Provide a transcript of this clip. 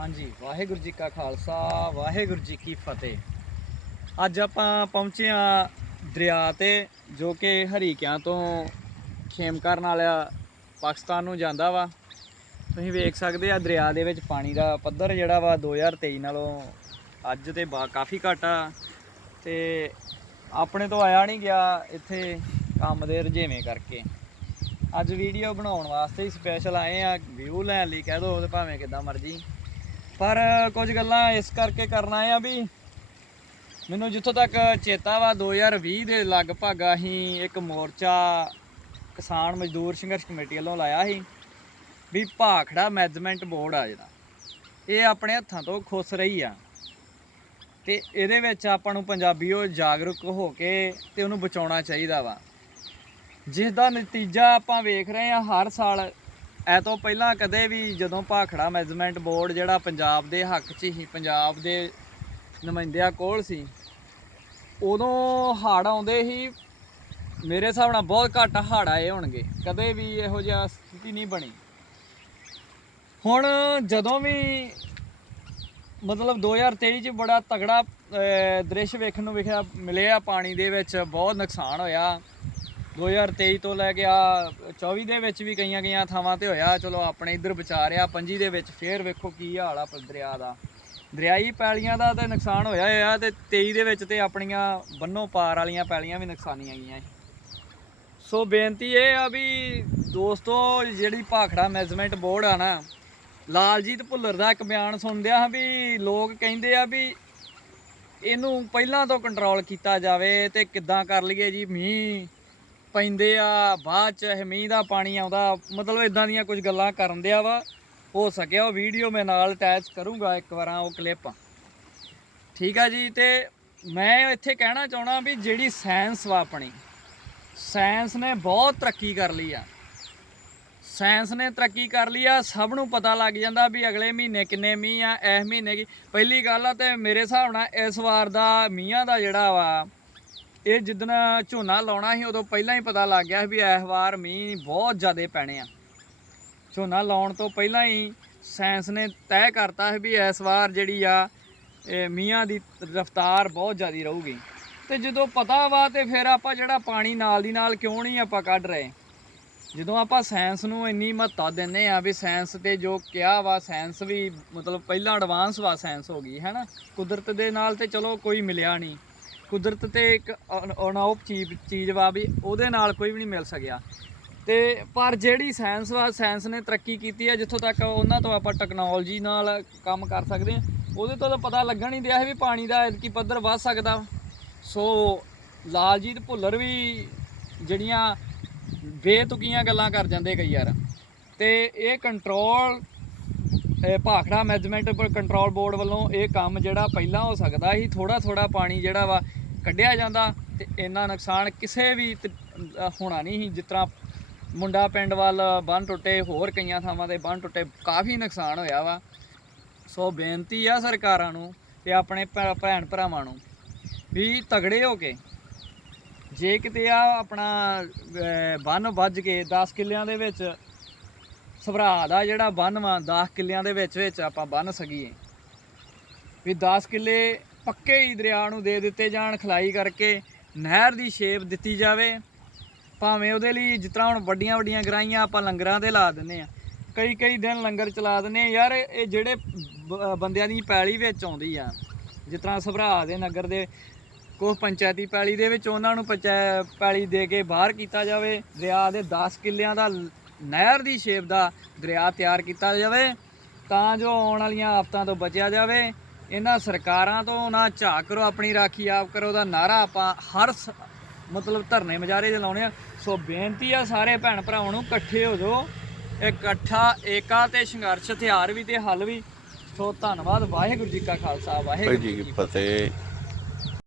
ਹਾਂਜੀ, ਵਾਹਿਗੁਰੂ ਜੀ ਕਾ ਖਾਲਸਾ, ਵਾਹਿਗੁਰੂ ਜੀ ਕੀ ਫਤਿਹ। ਅੱਜ ਆਪਾਂ ਪਹੁੰਚੇ ਆ ਦਰਿਆ ਤੇ, ਜੋ ਕਿ ਹਰੀਕਿਆਂ ਤੋਂ ਖੇਮਕਰਨ ਵਾਲਾ ਪਾਕਿਸਤਾਨ ਨੂੰ ਜਾਂਦਾ ਵਾ। ਤੁਸੀਂ ਵੇਖ ਸਕਦੇ ਆ ਦਰਿਆ ਦੇ ਵਿੱਚ ਪਾਣੀ ਦਾ ਪੱਧਰ ਜਿਹੜਾ ਵਾ 2023 ਨਾਲੋਂ ਅੱਜ ਤੇ ਬਾ, ਕਾਫੀ ਘੱਟ ਆ। ਤੇ ਆਪਣੇ ਤੋਂ ਆਇਆ ਨਹੀਂ ਗਿਆ ਇੱਥੇ ਕੰਮ ਦੇ ਰੁਝੇਵੇਂ ਕਰਕੇ। ਅੱਜ ਵੀਡੀਓ ਬਣਾਉਣ ਵਾਸਤੇ ਹੀ ਸਪੈਸ਼ਲ ਆਏ ਆ। ਵਿਊ ਲੈਣ ਲਈ ਕਹਿ ਦੋ, ਤੇ ਭਾਵੇਂ ਕਿਦਾਂ ਮਰਜ਼ੀ। ਪਰ ਕੁਝ ਗੱਲਾਂ ਇਸ ਕਰਕੇ ਕਰਨਾ ਆ ਵੀ ਮੈਨੂੰ ਜਿੱਥੋਂ ਤੱਕ ਚੇਤਾ ਵਾ 2020 ਦੇ ਲਗਭਗ ਅਸੀਂ ਇੱਕ ਮੋਰਚਾ ਕਿਸਾਨ ਮਜ਼ਦੂਰ ਸੰਘਰਸ਼ ਕਮੇਟੀ ਵੱਲੋਂ ਲਾਇਆ ਸੀ ਵੀ ਭਾਖੜਾ ਮੈਨੇਜਮੈਂਟ ਬੋਰਡ ਆ ਜਿਹੜਾ, ਇਹ ਆਪਣੇ ਹੱਥਾਂ ਤੋਂ ਖੁੱਸ ਰਹੀ ਆ ਤੇ ਇਹਦੇ ਵਿੱਚ ਆਪਾਂ ਨੂੰ ਪੰਜਾਬੀਓ ਜਾਗਰੂਕ ਹੋ ਕੇ ਤੇ ਉਹਨੂੰ ਬਚਾਉਣਾ ਚਾਹੀਦਾ ਵਾ। ਜਿਸ ਦਾ ਨਤੀਜਾ ਆਪਾਂ ਵੇਖ ਰਹੇ ਹਾਂ ਹਰ ਸਾਲ ਇਹ ਤੋਂ ਪਹਿਲਾਂ ਕਦੇ ਵੀ ਜਦੋਂ ਭਾਖੜਾ ਮੈਜਰਮੈਂਟ ਬੋਰਡ ਜਿਹੜਾ ਪੰਜਾਬ ਦੇ ਹੱਕ 'ਚ ਹੀ ਪੰਜਾਬ ਦੇ ਨੁਮਾਇੰਦਿਆਂ ਕੋਲ ਸੀ, ਉਦੋਂ ਹੜ੍ਹ ਆਉਂਦੇ ਹੀ ਮੇਰੇ ਹਿਸਾਬ ਨਾਲ ਬਹੁਤ ਘੱਟ ਹੜ੍ਹ ਆਏ ਹੋਣਗੇ, ਕਦੇ ਵੀ ਇਹੋ ਜਿਹਾ ਸਥਿਤੀ ਨਹੀਂ ਬਣੀ। ਹੁਣ ਜਦੋਂ ਵੀ ਮਤਲਬ 2023 ਚ ਬੜਾ ਤਗੜਾ ਦ੍ਰਿਸ਼ ਵੇਖਣ ਨੂੰ ਵਿਖਿਆ, ਮਿਲਿਆ ਪਾਣੀ ਦੇ ਵਿੱਚ, ਬਹੁਤ ਨੁਕਸਾਨ ਹੋਇਆ। 2023 ਤੋਂ ਲੈ ਕੇ ਆ 24 ਦੇ ਵਿੱਚ ਵੀ ਕਈਆਂ ਕਈਆਂ ਥਾਵਾਂ ਤੇ ਹੋਇਆ। ਚਲੋ ਆਪਣੇ ਇੱਧਰ ਬਚਾ ਰਿਆ 25 ਦੇ ਵਿੱਚ ਫੇਰ ਵੇਖੋ ਕੀ ਹਾਲ ਆ ਦਰਿਆ ਦਾ। ਦਰਿਆਈ ਪੈਲੀਆਂ ਦਾ ਤੇ ਨੁਕਸਾਨ ਹੋਇਆ ਹੋਇਆ ਤੇ 23 ਦੇ ਵਿੱਚ ਤੇ ਆਪਣੀਆਂ ਬੰਨੋ ਪਾਰ ਵਾਲੀਆਂ ਪੈਲੀਆਂ ਵੀ ਨੁਕਸਾਨੀਆਂ ਗਈਆਂ ਸੋ। ਬੇਨਤੀ ਇਹ ਆ ਵੀ ਦੋਸਤੋ, ਜਿਹੜੀ ਭਾਖੜਾ ਮੈਜਰਮੈਂਟ ਬੋਰਡ ਆ ਨਾ, ਲਾਲਜੀਤ ਭੁੱਲਰ ਦਾ ਇੱਕ ਬਿਆਨ ਸੁਣਦਿਆ ਹਾਂ ਵੀ ਲੋਕ ਕਹਿੰਦੇ ਆ ਵੀ ਇਹਨੂੰ ਪਹਿਲਾਂ ਤੋਂ ਕੰਟਰੋਲ ਕੀਤਾ ਜਾਵੇ ਤੇ ਕਿੱਦਾਂ ਕਰ ਲਈਏ ਜੀ, ਮੀਂਹ ਪੈਂਦੇ ਆ, ਬਾਅਦ ਚ ਇਹ ਮੀਂਹ ਦਾ ਪਾਣੀ ਆਉਂਦਾ, ਮਤਲਬ ਇਦਾਂ ਦੀਆਂ ਕੁਝ ਗੱਲਾਂ ਕਰਨ ਦਿਆ ਵਾ। ਹੋ ਸਕਿਆ ਉਹ ਵੀਡੀਓ ਮੈਂ ਨਾਲ ਅਟੈਚ ਕਰੂੰਗਾ ਇੱਕ ਵਾਰਾਂ ਉਹ ਕਲਿੱਪ ਠੀਕ ਆ ਜੀ, ਤੇ ਮੈਂ ਇੱਥੇ ਕਹਿਣਾ ਚਾਹਣਾ ਵੀ ਜਿਹੜੀ ਸਾਇੰਸ ਵਾ ਆਪਣੀ ਸਾਇੰਸ ਨੇ ਬਹੁਤ ਤਰੱਕੀ ਕਰ ਲਈ ਆ। ਸਾਇੰਸ ਨੇ ਤਰੱਕੀ ਕਰ ਲਈ ਆ, ਸਭ ਨੂੰ ਪਤਾ ਲੱਗ ਜਾਂਦਾ ਵੀ ਅਗਲੇ ਮਹੀਨੇ ਕਿੰਨੇ ਮੀਂਹ ਆ, ਇਸ ਮਹੀਨੇ ਕੀ। ਪਹਿਲੀ ਗੱਲ ਆ ਤੇ ਮੇਰੇ ਹਿਸਾਬ ਨਾਲ ਇਸ ਵਾਰ ਦਾ ਮੀਂਹਾਂ ਦਾ ਜਿਹੜਾ ਵਾ ਇਹ ਜਿੱਦਣ ਝੋਨਾ ਲਾਉਣਾ ਸੀ, ਉਦੋਂ ਪਹਿਲਾਂ ਹੀ ਪਤਾ ਲੱਗ ਗਿਆ ਸੀ ਵੀ ਇਸ ਵਾਰ ਮੀਂਹ ਬਹੁਤ ਜ਼ਿਆਦਾ ਪੈਣੇ ਆ। ਝੋਨਾ ਲਾਉਣ ਤੋਂ ਪਹਿਲਾਂ ਹੀ ਸਾਇੰਸ ਨੇ ਤੈਅ ਕਰਤਾ ਹੈ ਵੀ ਇਸ ਵਾਰ ਜਿਹੜੀ ਆ, ਇਹ ਮੀਂਹਾਂ ਦੀ ਰਫ਼ਤਾਰ ਬਹੁਤ ਜ਼ਿਆਦਾ ਰਹੂਗੀ। ਤੇ ਜਦੋਂ ਪਤਾ ਵਾ ਤੇ ਫਿਰ ਆਪਾਂ ਜਿਹੜਾ ਪਾਣੀ ਨਾਲ ਦੀ ਨਾਲ ਕਿਉਂ ਨਹੀਂ ਆਪਾਂ ਕੱਢ ਰਹੇ, ਜਦੋਂ ਆਪਾਂ ਸਾਇੰਸ ਨੂੰ ਇੰਨੀ ਮਹੱਤਤਾ ਦਿੰਦੇ ਆ ਵੀ ਸਾਇੰਸ ਤੇ ਜੋ ਕਿਹਾ ਵਾ, ਸਾਇੰਸ ਵੀ ਮਤਲਬ ਪਹਿਲਾਂ ਐਡਵਾਂਸ ਵਾ ਸਾਇੰਸ ਹੋ ਗਈ ਹੈ ਨਾ ਕੁਦਰਤ ਦੇ ਨਾਲ ਤੇ ਚਲੋ ਕੋਈ ਮਿਲਿਆ ਨਹੀਂ। ਕੁਦਰਤ ਤੇ ਇੱਕ ਅਨ- ਅਨੋਪ ਚੀਜ਼ ਚੀਜ਼ ਵਾ ਵੀ ਉਹਦੇ ਨਾਲ ਕੋਈ ਵੀ ਨਹੀਂ ਮਿਲ ਸਕਿਆ। ਤੇ ਪਰ ਜਿਹੜੀ ਸਾਇੰਸ ਵਾ ਸਾਇੰਸ ਨੇ ਤਰੱਕੀ ਕੀਤੀ ਹੈ ਜਿੱਥੋਂ ਤੱਕ ਉਹਨਾਂ ਤੋਂ ਆਪਾਂ ਟੈਕਨੋਲੋਜੀ ਨਾਲ ਕੰਮ ਕਰ ਸਕਦੇ ਹਾਂ ਉਹਦੇ ਤੋਂ ਤਾਂ ਪਤਾ ਲੱਗਣ ਹੀ ਦਿਆ ਹੈ ਵੀ ਪਾਣੀ ਦਾ ਕੀ ਪੱਧਰ ਵੱਧ ਸਕਦਾ ਸੋ ਲਾਲਜੀਤ ਭੁੱਲਰ ਵੀ ਜਿਹੜੀਆਂ ਬੇਤੁਕੀਆਂ ਗੱਲਾਂ ਕਰ ਜਾਂਦੇ ਕਈ ਯਾਰ ਤੇ ਇਹ control Bhakra Management Control Board ਵੱਲੋਂ ਇਹ ਕੰਮ ਜਿਹੜਾ ਪਹਿਲਾਂ ਹੋ ਸਕਦਾ ਸੀ ਥੋੜਾ ਥੋੜਾ ਪਾਣੀ ਜਿਹੜਾ ਵਾ ਕੱਢਿਆ ਜਾਂਦਾ ਤੇ ਇੰਨਾ ਨੁਕਸਾਨ ਕਿਸੇ ਵੀ ਤ- ਹੋਣਾ ਨਹੀਂ ਸੀ। ਜਿਸ ਤਰ੍ਹਾਂ ਮੁੰਡਾ ਪਿੰਡ ਵੱਲ ਬੰਨ ਟੁੱਟੇ ਹੋਰ ਕਈਆਂ ਥਾਵਾਂ ਤੇ ਬੰਨ ਟੁੱਟੇ ਕਾਫੀ ਨੁਕਸਾਨ ਹੋਇਆ ਵਾ। ਸੋ ਬੇਨਤੀ ਆ ਸਰਕਾਰਾਂ ਨੂੰ ਤੇ ਆਪਣੇ ਭੈ- ਭੈਣ ਭਰਾਵਾਂ ਨੂੰ ਵੀ ਤਗੜੇ ਹੋ ਕੇ ਜੇ ਕਿਤੇ ਆ ਆਪਣਾ ਅਹ, ਬੰਨ ਵੱਜ ਕੇ 10 ਕਿੱਲਿਆਂ ਦੇ ਵਿੱਚ ਸਭਰਾ ਦਾ ਜਿਹੜਾ ਬੰਨ ਵਾ 10 ਕਿੱਲਿਆਂ ਦੇ ਵਿੱਚ ਵਿੱਚ ਆਪਾਂ ਬੰਨ ਸਕੀਏ। ਵੀ 10 ਕਿੱਲੇ ਪੱਕੇ ਹੀ ਦਰਿਆ ਨੂੰ ਦੇ ਦਿੱਤੇ ਜਾਣ, ਖਲਾਈ ਕਰਕੇ ਨਹਿਰ ਦੀ ਸ਼ੇਪ ਦਿੱਤੀ ਜਾਵੇ। ਭਾਵੇਂ ਉਹਦੇ ਲਈ ਜਿਸ ਤਰ੍ਹਾਂ ਹੁਣ ਵੱਡੀਆਂ ਵੱਡੀਆਂ ਗਰਾਈਆਂ ਆਪਾਂ ਲੰਗਰਾਂ ਤੇ ਲਾ ਦਿੰਨੇ ਆ ਕਈ ਕਈ ਦਿਨ ਲੰਗਰ ਚਲਾ ਦਿੰਨੇ ਆ ਯਾਰ, ਇਹ ਜਿਹੜੇ ਬ- ਬੰਦਿਆਂ ਦੀ ਪੈਲੀ ਵਿੱਚ ਆਉਂਦੀ ਆ, ਜਿਸ ਤਰ੍ਹਾਂ ਸਭਰਾ ਦੇ ਨਗਰ ਦੇ ਕੁਝ ਪੰਚਾਇਤੀ ਪੈਲੀ ਦੇ ਵਿੱਚ ਉਹਨਾਂ ਨੂੰ ਪੰਚਾਇਤ ਪੈਲੀ ਦੇ ਕੇ ਬਾਹਰ ਕੀਤਾ ਜਾਵੇ। ਦਰਿਆ ਦੇ 10 ਕਿੱਲਿਆਂ ਦਾ ਲ- ਨਹਿਰ ਦੀ ਸ਼ੇਪ ਦਾ ਦਰਿਆ ਤਿਆਰ ਕੀਤਾ ਜਾਵੇ। ਤਾਂ ਜੋ ਆਉਣ ਵਾਲੀਆਂ ਆਫਤਾਂ ਤੋਂ ਬਚਿਆ ਜਾਵੇ। ਇਹਨਾਂ ਸਰਕਾਰਾਂ ਤੋਂ ਨਾ ਝਾਕ ਕਰੋ ਆਪਣੀ ਰਾਖੀ ਆਪ ਕਰੋ ਦਾ ਨਾਰਾ ਆਪਾਂ ਹਰ ਮਤਲਬ ਧਰਨੇ ਮਜਾਰੇ ਦੇ ਲਾਉਣੇ ਆ। ਸੋ ਬੇਨਤੀ ਆ ਸਾਰੇ ਭੈਣ ਭਰਾਵਾਂ ਨੂੰ ਇਕੱਠੇ ਹੋ ਜਾਓ। ਇਕੱਠਾ ਏਕਾ ਤੇ ਸੰਘਰਸ਼ ਹਥਿਆਰ ਵੀ ਤੇ ਹੱਲ ਵੀ। ਸੋ ਧੰਨਵਾਦ ਵਾਹਿਗੁਰੂ ਜੀ ਕਾ ਖਾਲਸਾ ਵਾਹਿਗੁਰੂ ਜੀ ਕੀ ਫਤਿਹ।